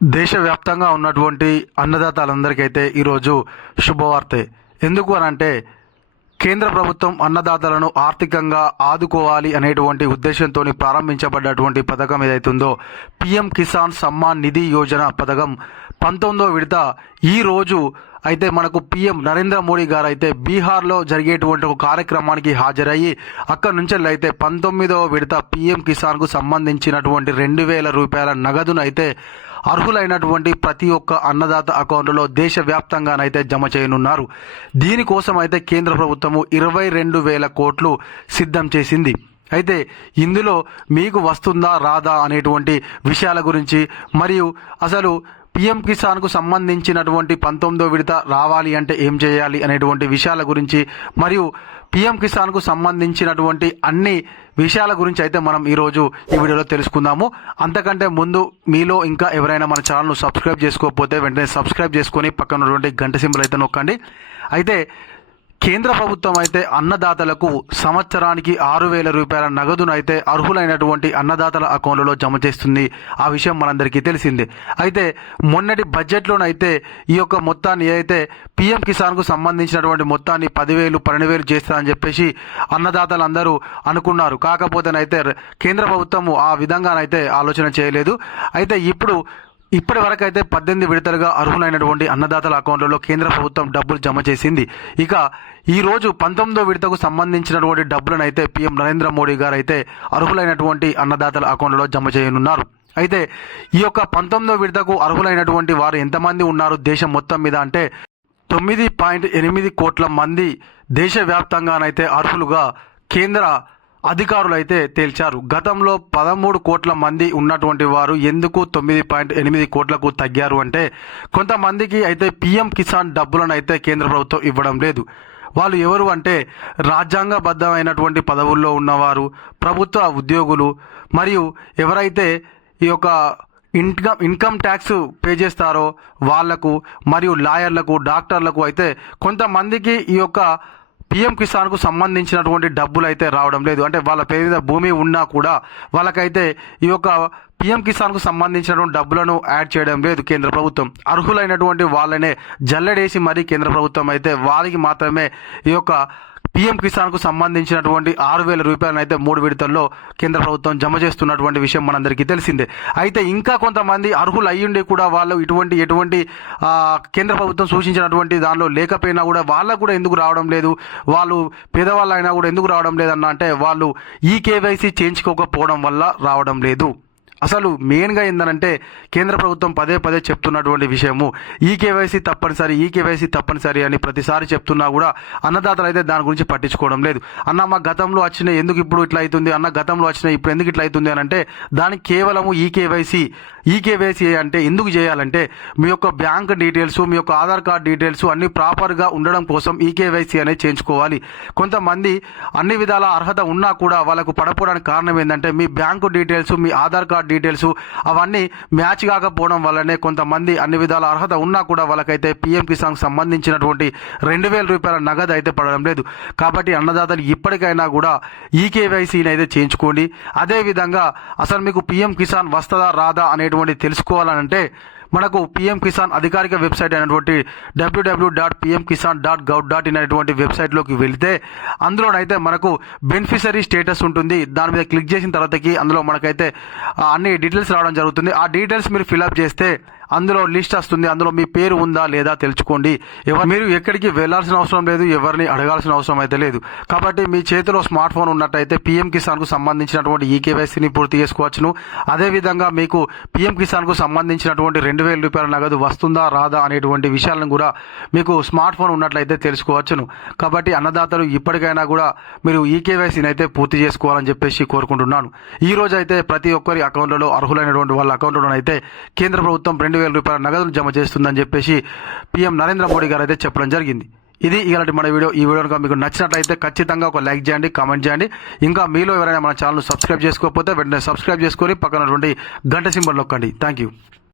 దేశవ్యాప్తంగా ఉన్నటువంటి అన్నదాతలందరికైతే ఈరోజు శుభవార్తే. ఎందుకు అని అంటే కేంద్ర ప్రభుత్వం అన్నదాతలను ఆర్థికంగా ఆదుకోవాలి అనేటువంటి ఉద్దేశంతో ప్రారంభించబడ్డటువంటి పథకం ఏదైతుందో పిఎం కిసాన్ సమ్మాన్ నిధి యోజన పథకం పంతొమ్మిదో విడత ఈ రోజు అయితే మనకు పిఎం నరేంద్ర మోడీ గారు అయితే బీహార్లో జరిగేటువంటి ఒక కార్యక్రమానికి హాజరయ్యి అక్కడి నుంచి అయితే పంతొమ్మిదవ విడత పిఎం కిసాన్కు సంబంధించినటువంటి రెండు వేల రూపాయల నగదును అయితే అర్హులైనటువంటి ప్రతి ఒక్క అన్నదాత అకౌంట్లో దేశవ్యాప్తంగానైతే జమ చేయనున్నారు. దీనికోసం అయితే కేంద్ర ప్రభుత్వము ఇరవై రెండు వేల కోట్లు సిద్ధం చేసింది. అయితే ఇందులో మీకు వస్తుందా రాదా అనేటువంటి విషయాల గురించి మరియు అసలు పిఎం కిసాన్కు సంబంధించినటువంటి పంతొమ్మిదో విడత రావాలి అంటే ఏం చేయాలి అనేటువంటి విషయాల గురించి మరియు పిఎం కిసాన్కు సంబంధించినటువంటి అన్ని విషయాల గురించి అయితే మనం ఈరోజు ఈ వీడియోలో తెలుసుకుందాము. అంతకంటే ముందు మీలో ఇంకా ఎవరైనా మన ఛానల్ను సబ్స్క్రైబ్ చేసుకోకపోతే వెంటనే సబ్స్క్రైబ్ చేసుకొని పక్కన ఉన్నటువంటి గంట సింబల్ అయితే నొక్కండి. అయితే కేంద్ర ప్రభుత్వం అయితే అన్నదాతలకు సంవత్సరానికి ఆరు వేల రూపాయల నగదును అయితే అర్హులైనటువంటి అన్నదాతల అకౌంట్లలో జమ చేస్తుంది. ఆ విషయం మనందరికీ తెలిసిందే. అయితే మొన్నటి బడ్జెట్లోనైతే ఈ యొక్క మొత్తాన్ని ఏదైతే పిఎం కిసాన్కు సంబంధించినటువంటి మొత్తాన్ని పదివేలు పన్నెండు వేలు చేస్తారని చెప్పేసి అన్నదాతలందరూ అనుకున్నారు. కాకపోతేనైతే కేంద్ర ప్రభుత్వం ఆ విధంగానైతే ఆలోచన చేయలేదు. అయితే ఇప్పుడు ఇప్పటి వరకు అయితే పద్దెనిమిది విడతలుగా అర్హులైనటువంటి అన్నదాతల అకౌంట్లలో కేంద్ర ప్రభుత్వం డబ్బులు జమ చేసింది. ఇక ఈ రోజు పంతొమ్మిదో విడతకు సంబంధించినటువంటి డబ్బులను అయితే పీఎం నరేంద్ర మోడీ గారు అయితే అర్హులైనటువంటి అన్నదాతల అకౌంట్లలో జమ చేయనున్నారు. అయితే ఈ యొక్క పంతొమ్మిదో విడతకు అర్హులైనటువంటి వారు ఎంతమంది ఉన్నారు? దేశం మొత్తం మీద అంటే తొమ్మిది పాయింట్ ఎనిమిది కోట్ల మంది దేశవ్యాప్తంగానైతే అర్హులుగా కేంద్ర అధికారులు అయితే తేల్చారు. గతంలో పదమూడు కోట్ల మంది ఉన్నటువంటి వారు ఎందుకు తొమ్మిది పాయింట్ ఎనిమిది కోట్లకు తగ్గారు అంటే కొంతమందికి అయితే పీఎం కిసాన్ డబ్బులను అయితే కేంద్ర ప్రభుత్వం ఇవ్వడం లేదు. వాళ్ళు ఎవరు అంటే రాజ్యాంగబద్ధమైనటువంటి పదవుల్లో ఉన్నవారు ప్రభుత్వ ఉద్యోగులు మరియు ఎవరైతే ఈ యొక్క ఇన్కమ్ ఇన్కమ్ ట్యాక్స్ పే చేస్తారో వాళ్ళకు మరియు లాయర్లకు డాక్టర్లకు అయితే కొంతమందికి ఈ యొక్క పిఎం కిసాన్కు సంబంధించినటువంటి డబ్బులు అయితే రావడం లేదు. అంటే వాళ్ళ పేరు మీద భూమి ఉన్నా కూడా వాళ్ళకైతే ఈ యొక్క పిఎం కిసాన్కు సంబంధించినటువంటి డబ్బులను యాడ్ చేయడం లేదు కేంద్ర ప్రభుత్వం. అర్హులైనటువంటి వాళ్ళనే జల్లెడేసి మరీ కేంద్ర ప్రభుత్వం అయితే వారికి మాత్రమే ఈ యొక్క పీఎం కిసాన్కు సంబంధించినటువంటి ఆరు వేల రూపాయలను అయితే మూడు విడతల్లో కేంద్ర ప్రభుత్వం జమ చేస్తున్నటువంటి విషయం మనందరికీ తెలిసిందే. అయితే ఇంకా కొంతమంది అర్హులు అయ్యుండి కూడా వాళ్ళు ఇటువంటి ఎటువంటి కేంద్ర ప్రభుత్వం సూచించినటువంటి దానిలో లేకపోయినా కూడా వాళ్ళకు కూడా ఎందుకు రావడం లేదు? వాళ్ళు పేదవాళ్ళు అయినా కూడా ఎందుకు రావడం లేదన్న అంటే వాళ్ళు ఈ కేవైసీ చేయించుకోకపోవడం వల్ల రావడం లేదు. అసలు మెయిన్గా ఏందనంటే కేంద్ర ప్రభుత్వం పదే పదే చెప్తున్నటువంటి విషయము ఈ కేవైసీ తప్పనిసరి ఈ కేవైసీ తప్పనిసరి అని ప్రతిసారి చెప్తున్నా కూడా అన్నదాతలు అయితే దాని గురించి పట్టించుకోవడం లేదు. అన్న మా గతంలో వచ్చిన ఎందుకు ఇప్పుడు ఇట్లా అవుతుంది అన్న గతంలో వచ్చిన ఇప్పుడు ఎందుకు ఇట్లా అవుతుంది అని అంటే దానికి కేవలము ఈ కేవైసీ ఈ కేవైసీ అంటే ఎందుకు చేయాలంటే మీ యొక్క బ్యాంక్ డీటెయిల్స్ మీ యొక్క ఆధార్ కార్డ్ డీటెయిల్స్ అన్ని ప్రాపర్గా ఉండడం కోసం ఈ కేవైసీ అనేది చేయించుకోవాలి. కొంతమంది అన్ని విధాల అర్హత ఉన్నా కూడా వాళ్ళకు పడపోవడానికి కారణం ఏంటంటే మీ బ్యాంకు డీటెయిల్స్ మీ ఆధార్ కార్డ్ డీటెయిల్స్. అవన్నీ మ్యాచ్ కాకపోవడం వల్లనే కొంతమంది అన్ని విధాల అర్హత ఉన్నా కూడా వాళ్ళకైతే పిఎం కిసాన్ సంబంధించినటువంటి రెండు వేల రూపాయల నగదు అయితే పడడం లేదు. కాబట్టి అన్నదాతలు ఇప్పటికైనా కూడా ఈ కేవైసీని అయితే చేయించుకోండి. అదేవిధంగా అసలు మీకు పిఎం కిసాన్ వస్తుందా రాదా అనేటువంటి తెలుసుకోవాలనంటే మనకు పిఎం కిసాన్ అధికారిక వెబ్సైట్ అయినటువంటి W W dot PM Kisan dot gov dot in అనేటువంటి వెబ్సైట్లోకి వెళితే అందులోనైతే మనకు బెనిఫిషరీ స్టేటస్ ఉంటుంది. దాని మీద క్లిక్ చేసిన తర్వాతకి అందులో మనకైతే అన్ని డీటెయిల్స్ రావడం జరుగుతుంది. ఆ డీటెయిల్స్ మీరు ఫిల్అప్ చేస్తే అందులో లిస్ట్ వస్తుంది అందులో మీ పేరు ఉందా లేదా తెలుసుకోండి. ఎవరు మీరు ఎక్కడికి వెళ్ళాల్సిన అవసరం లేదు ఎవరిని అడగాల్సిన అవసరం అయితే లేదు. కాబట్టి మీ చేతిలో స్మార్ట్ ఫోన్ ఉన్నట్టయితే పిఎం కిసాన్కు సంబంధించినటువంటి ఈ కేవైసీని పూర్తి చేసుకోవచ్చును. అదేవిధంగా మీకు పిఎం కిసాన్కు సంబంధించినటువంటి రెండు వేల రూపాయల నగదు వస్తుందా రాదా అనేటువంటి విషయాలను కూడా మీకు స్మార్ట్ ఫోన్ ఉన్నట్లయితే తెలుసుకోవచ్చును. కాబట్టి అన్నదాతలు ఇప్పటికైనా కూడా మీరు ఈ కేవైసీని అయితే పూర్తి చేసుకోవాలని చెప్పేసి కోరుకుంటున్నాను. ఈ రోజు అయితే ప్రతి ఒక్కరి అకౌంట్లలో అర్హులైనటువంటి వాళ్ళ అకౌంట్లోనైతే అయితే కేంద్ర ప్రభుత్వం రెండు వేల రూపాయల నగదులు జమ చేస్తుందని చెప్పేసి పీఎం నరేంద్ర మోడీ గారు అయితే చెప్పడం జరిగింది. ఇది ఇలాంటి మన వీడియో. ఈ వీడియో మీకు నచ్చినట్లయితే ఖచ్చితంగా ఒక లైక్ చేయండి కామెంట్ చేయండి. ఇంకా మీలో ఎవరైనా మన ఛానల్ సబ్స్క్రైబ్ చేసుకోకపోతే వెంటనే సబ్స్క్రైబ్ చేసుకొని పక్కనటువంటి గంట సింబల్ నొక్కండి. Thank you.